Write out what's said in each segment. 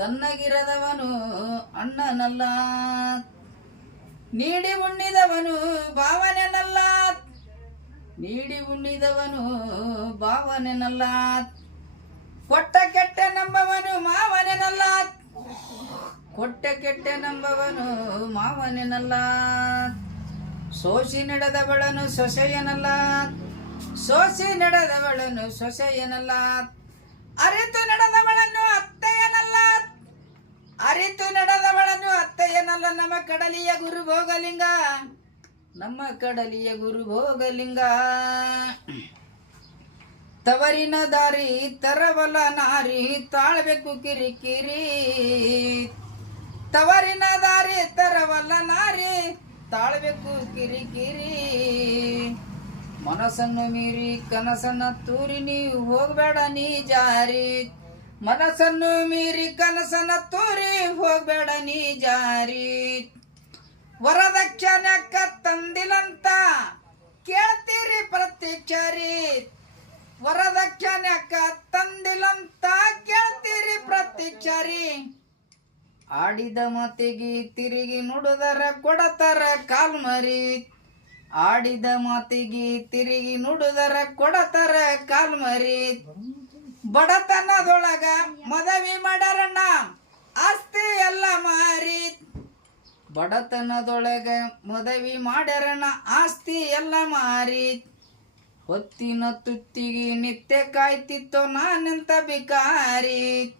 ತನ್ನಗಿರದವನು ಅಣ್ಣನಲ್ಲ. ನೀಡಿ ಉಣ್ಣಿದವನು ಭಾವನೆನಲ್ಲ. ನೀಡಿ ಉಣ್ಣಿದವನು ಭಾವನೆನಲ್ಲ. ಕೊಟ್ಟ ಕೆಟ್ಟ ನಂಬವನು ಮಾವನೆನಲ್ಲ. ಕೊಟ್ಟ ಕೆಟ್ಟ ನಂಬವನು ಮಾವನೆನಲ್ಲ. ಸೋಸಿ ನಡೆದವಳನು ಸೊಸೆಯನಲ್ಲ. ಸೋಸಿ ನಡೆದವಳನು ಸೊಸೆಯನಲ್ಲ. ಅರಿತು ನಡೆದವಳನ್ನು ಅರಿತು ನಡೆದವಳನ್ನು ಅತ್ತೆಯನಲ್ಲ ನಮ್ಮ ಕಡಲಿಯ ಗುರು ಭೋಗಲಿಂಗ. ನಮ್ಮ ಕಡಲಿಯ ಗುರು ಭೋಗಲಿಂಗ. ತವರಿನ ದಾರಿ ತರವಲ ನಾರಿ ತಾಳ್ಬೇಕು ಕಿರಿಕಿರಿ. ತವರಿನ ದಾರಿ ತರವಲ್ಲ ನಾರಿ ತಾಳ್ಬೇಕು ಕಿರಿಕಿರಿ. ಮನಸ್ಸನ್ನು ಮೀರಿ ಕನಸನ್ನ ತೂರಿ ನೀವು ಹೋಗ್ಬೇಡ ನೀ ಜಾರಿ. ಮನಸ್ಸನ್ನು ಮೀರಿ ಕನಸನ ತೋರಿ ಹೋಗ್ಬೇಡ ನೀ ಜಾರಿ. ವರದಕ್ಷಿಣಕ್ಕ ತಂದಿಲ್ಲಂತ ಕೇಳ್ತೀರಿ ಪ್ರತ್ಯಕ್ಷರಿ. ವರದಕ್ಷಿಣಕ್ಕ ತಂದಿಲ್ಲಂತ ಕೇಳ್ತೀರಿ ಪ್ರತ್ಯಕ್ಷರಿ. ಆಡಿದ ಮಾತಿಗೆ ತಿರುಗಿ ನುಡಿದರ ಕೊಡತರ ಕಾಲ್ಮರಿ. ಆಡಿದ ಮಾತಿಗೆ ತಿರುಗಿ ನುಡಿದರ ಕೊಡತರ ಕಾಲ್ಮರಿ. ಬಡತನದೊಳಗ ಮದವಿ ಮಾಡರಣ್ಣ. ಆಸ್ತಿ ಎಲ್ಲ ಮಾರಿ. ಬಡತನದೊಳಗ ಮದವಿ ಮಾಡ್ಯಾರಣ್ಣ ಆಸ್ತಿ ಎಲ್ಲ ಮಾರಿ. ಹೊತ್ತಿನ ತುತ್ತಿಗೆ ನಿತ್ಯ ಕಾಯ್ತಿತ್ತು ನಾನೆಂತ ಬಿಕಾರಿ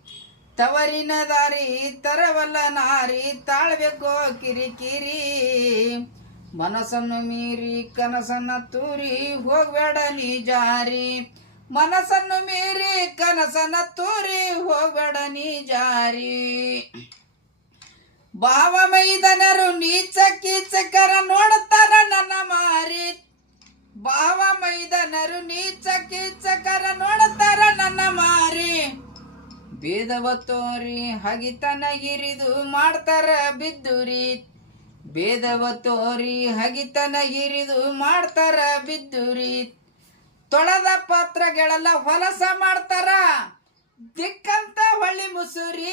ತವರಿನ ದಾರಿ ತರವಲ್ಲ ನಾರಿ. ತಾಳ್ಬೇಕು ಕಿರಿಕಿರಿ. ಮನಸ್ಸನ್ನು ಮೀರಿ ಕನಸನ್ನ ತೂರಿ ಹೋಗ್ಬೇಡ ನೀ ಜಾರಿ. ಮನಸ್ಸನ್ನು ಮೀರಿ ಕನಸನ ತೋರಿ ಹೋಗಡ ನೀ ಜಾರಿ. ಭಾವಮೈದನರು ನೀಚ ಕೀಚಕರ ನೋಡುತ್ತಾರ ನನ್ನ ಮಾರಿ. ಭಾವ ಮೈದನರು ನೀಚ ಕೀಚಕರ ನೋಡುತ್ತಾರ ನನ್ನ ಮಾರಿ. ಬೇದವ ತೋರಿ ಹಗಿತನ ಇರಿದು ಮಾಡ್ತಾರ ಬಿದ್ದುರಿ. ಬೇದವ ತೋರಿ ಹಗಿತನಗಿರಿದು ಮಾಡ್ತಾರ ಬಿದ್ದುರಿ. ತೊಳೆದ ಪಾತ್ರಗಳೆಲ್ಲ ಹೊಲಸ ಮಾಡ್ತಾರ. ದಿಕ್ಕಂತ ಹೊಳ್ಳಿ ಮುಸುರಿ,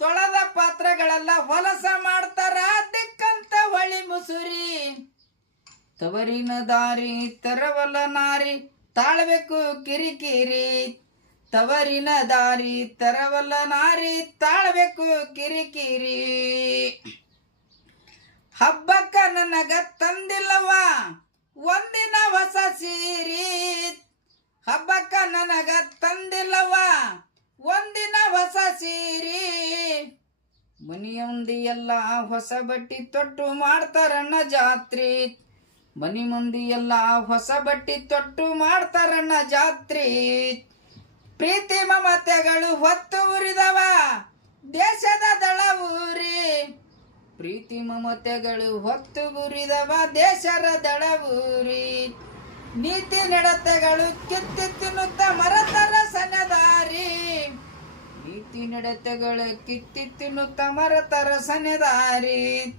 ತೊಳೆದ ಪಾತ್ರಗಳೆಲ್ಲ ಹೊಲಸ ಮಾಡ್ತಾರ. ದಿಕ್ಕಂತ ಹೊಳಿ ಮುಸುರಿ. ತವರಿನ ದಾರಿ ತರವಲ್ಲ ನಾರಿ, ತಾಳ್ಬೇಕು ಕಿರಿಕಿರಿ. ತವರಿನ ದಾರಿ ತರವಲ್ಲ ನಾರಿ, ತಾಳ್ಬೇಕು ಕಿರಿಕಿರಿ. ಹಬ್ಬಕ್ಕ ನನಗ ತಂದಿಲ್ಲವ ಒಂದಿನ ಹೊಸ ಸೀರಿ. ಹಬ್ಬಕ್ಕ ನನಗ ತಂದಿಲ್ಲವ ಒಂದಿನ ಹೊಸ ಸೀರಿ. ಮನೆಯೊಂದಿ ಎಲ್ಲ ಹೊಸ ಬಟ್ಟಿ ತೊಟ್ಟು ಮಾಡ್ತಾರಣ್ಣ ಜಾತ್ರಿ. ಮನಿ ಮಂದಿ ಎಲ್ಲ ಹೊಸ ಬಟ್ಟಿ ತೊಟ್ಟು ಮಾಡ್ತಾರಣ್ಣ ಜಾತ್ರಿ. ಪ್ರೀತಿ ಮಮತೆಗಳು ಹೊತ್ತು ಉರಿದವ. ದೇಶದ ದಳ ಊರಿ. ಪ್ರೀತಿ ಮಮತೆಗಳು ಹೊತ್ತು ಉರಿದವ. ದೇಶದ ದಳ ಊರಿ. ನೀತಿ ನಡತೆಗಳು ಕಿತ್ತಿ ತಿನ್ನುತ್ತ ಮರತರ ಸನದಾರಿ ನೀತಿ ನಡತೆಗಳು ಕಿತ್ತಿ ತಿನ್ನುತ್ತ ಮರತರ ಸನೆದಾರಿ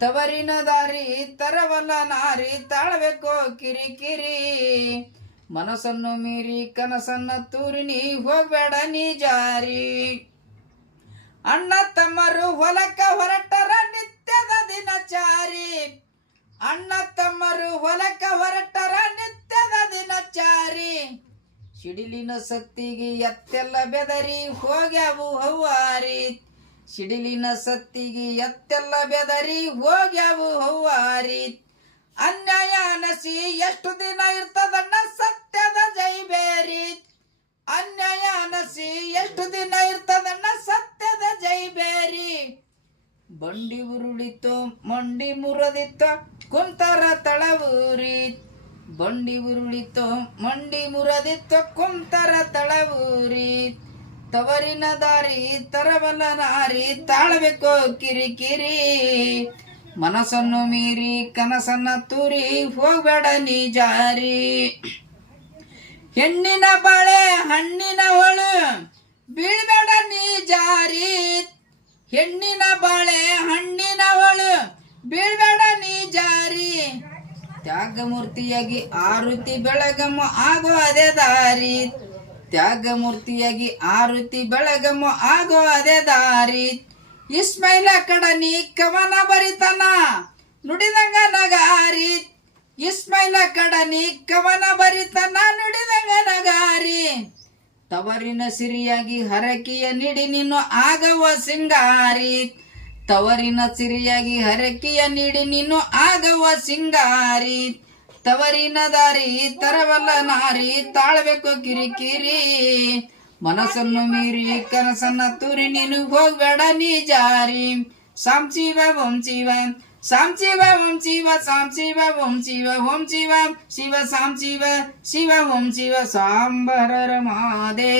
ತವರಿನ ದಾರಿ ತರವಲ್ಲ ನಾರಿ, ತಾಳ್ಬೇಕೋ ಕಿರಿಕಿರಿ. ಮನಸ್ಸನ್ನು ಮೀರಿ ಕನಸನ್ನ ತೂರಿ, ನೀ ಹೋಗ್ಬೇಡ ನೀ ಜಾರಿ. ಅಣ್ಣ ತಮ್ಮರು ಹೊಲಕ್ಕ ಹೊರಟರ ನಿತ್ಯದ ದಿನಚಾರಿ. ಅಣ್ಣ ತಮ್ಮರು ಹೊಲಕ್ಕ ಹೊರಟರ ಸಿಡಿಲಿನ ಸತ್ತಿಗೆ ಎತ್ತೆಲ್ಲ ಬೆದರಿ ಹೋಗ್ಯಾವು ಹವ್ವಾರಿ. ಸಿಡಿಲಿನ ಸತ್ತಿಗೆ ಎತ್ತೆಲ್ಲ ಬೆದರಿ ಹೋಗ್ಯಾವು ಹವ್ವಾರಿ. ಅನ್ಯಾಯ ನಸಿ ಎಷ್ಟು ದಿನ ಇರ್ತದಣ್ಣ ಸತ್ಯದ ಜೈಬೇರಿ ಅನ್ಯಾಯ ನಸಿ ಎಷ್ಟು ದಿನ ಇರ್ತದಣ್ಣ ಸತ್ಯದ ಜೈಬೇರಿ ಬಂಡಿ ಉರುಳಿತು, ಮಂಡಿ ಮುರದಿತ್ತ, ಕುಂತರ ತಳವೂರಿ. ಬಂಡಿ ಉರುಳಿತು ಮಂಡಿ ಮುರದಿತ್ತ, ಕುಂತರ ತಳವೂರಿ ತವರಿನ ದಾರಿ, ತರವಲ್ಲ ನಾರಿ, ತಾಳ್ಬೇಕು ಕಿರಿಕಿರಿ. ಮನಸ್ಸನ್ನು ಮೀರಿ, ಕನಸನ್ನ ತೂರಿ, ಹೋಗ್ಬೇಡ ನೀ ಜಾರಿ. ಹೆಣ್ಣಿನ ಬಾಳೆ, ಹಣ್ಣಿನ ಹೊಳು, ಬೀಳ್ಬೇಡ ನೀ ಜಾರಿ. ಹೆಣ್ಣಿನ ಬಾಳೆ, ಹಣ್ಣಿನ ಹೊಳು ಬೀಳ್ಬೇಡ ನೀ ಜಾರಿ ತ್ಯಾಗಮೂರ್ತಿಯಾಗಿ ಆರುತಿ ಬೆಳಗಮ್ಮ ಆಗೋ ಅದೇ ದಾರಿ. ತ್ಯಾಗಮೂರ್ತಿಯಾಗಿ ಆರುತಿ ಬೆಳಗಮ್ಮ ಆಗೋ ಅದೇ ದಾರಿ. ಇಸ್ಮೈಲ ಕಡನಿ ಕವನ ಬರಿತನ, ನುಡಿದಂಗ ನಗಾರಿ. ಇಸ್ಮೈಲ ಕಡನಿ ಕವನ ಬರಿತನ, ನುಡಿದಂಗ ನಗಾರಿ. ತವರಿನ ಸಿರಿಯಾಗಿ ಹರಕಿಯ ನೀಡಿ ನಿನ್ನ ಆಗವ ಸಿಂಗಾರಿ. ತವರಿನ ಸಿರಿಯಾಗಿ ಹರಕೆಯ ನೀಡಿ ನೀನು ಆಗವ ಸಿಂಗಾರಿ. ತವರಿನ ದಾರಿ ತರವಲ್ಲ ನಾರಿ, ತಾಳ್ಬೇಕು ಕಿರಿಕಿರಿ. ಮನಸ್ಸನ್ನು ಮೀರಿ ಕನಸನ್ನ ತುರಿ ನೀನು ಹೋಗ್ಬೇಡ ನೀ ಜಾರಿ. ಸಾಂಚಿವ ಓಂ ಶಿವ ಸಾಂಚಿವ ಓಂ ಶಿವ ಸಾಂಚಿವ ಓಂ ಶಿವ ಓಂ ಶಿವ ಶಿವ ಸಾಂ ಶಿವ, ಓಂ ಶಿವ, ಸಾಂಬರರ ಮಾದೇ.